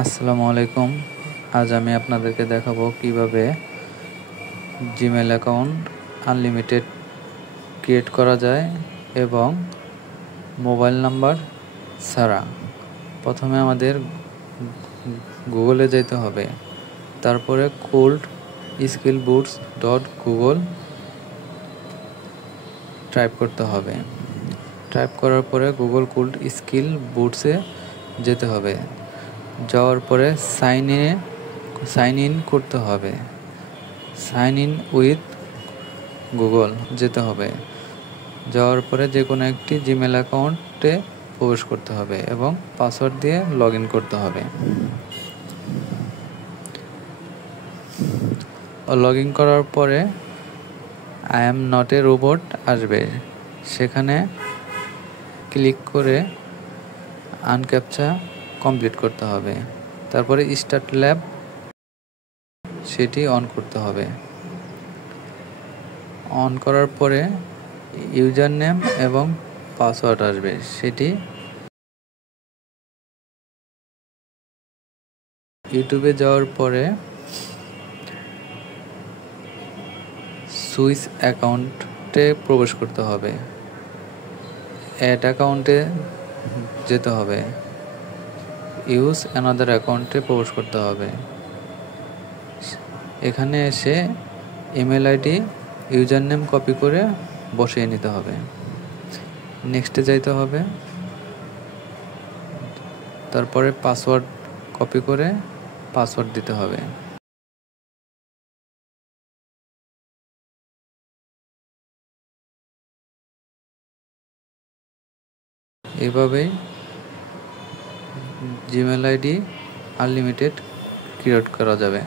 আসসালামু আলাইকুম। আজ আমি আপনাদেরকে দেখাবো কিভাবে জিমেল অ্যাকাউন্ট আনলিমিটেড ক্রিয়েট করা যায় এবং মোবাইল নাম্বার ছাড়া। প্রথমে আমাদের গুগলে যেতে হবে, তারপরে coldskillboots.google টাইপ করতে হবে। টাইপ করার পরে গুগল কোল্ড স্কিল বুটসে যেতে হবে। যাওয়ার পরে সাইন ইন করতে হবে। সাইন ইন উইথ গুগল যেতে হবে। যাওয়ার পরে যে কোনো একটি জিমেল অ্যাকাউন্টে প্রবেশ করতে হবে এবং পাসওয়ার্ড দিয়ে লগ ইন করতে হবে। লগ ইন করার পরে I am not a robot আসবে, সেখানে ক্লিক করে আনক্যাপচা কমপ্লিট করতে হবে। তারপরে স্টার্ট ল্যাব সেটি অন করতে হবে। অন করার পরে ইউজার নেম এবং পাসওয়ার্ড আসবে, সেটি ইউটিউবে যাওয়ার পরে সুইচ অ্যাকাউন্টে প্রবেশ করতে হবে। অ্যাড অ্যাকাউন্টে যেতে হবে। ইউজ অ্যানাদার অ্যাকাউন্টে প্রবেশ করতে হবে। এখানে এসে email ID user name copy করে বসিয়ে নিতে হবে। নেক্সটে যাইতে হবে। তারপরে পাসওয়ার্ড কপি করে পাসওয়ার্ড দিতে হবে। এইভাবেই জিমেল আইডি আনলিমিটেড ক্রিয়েট করা যাবে।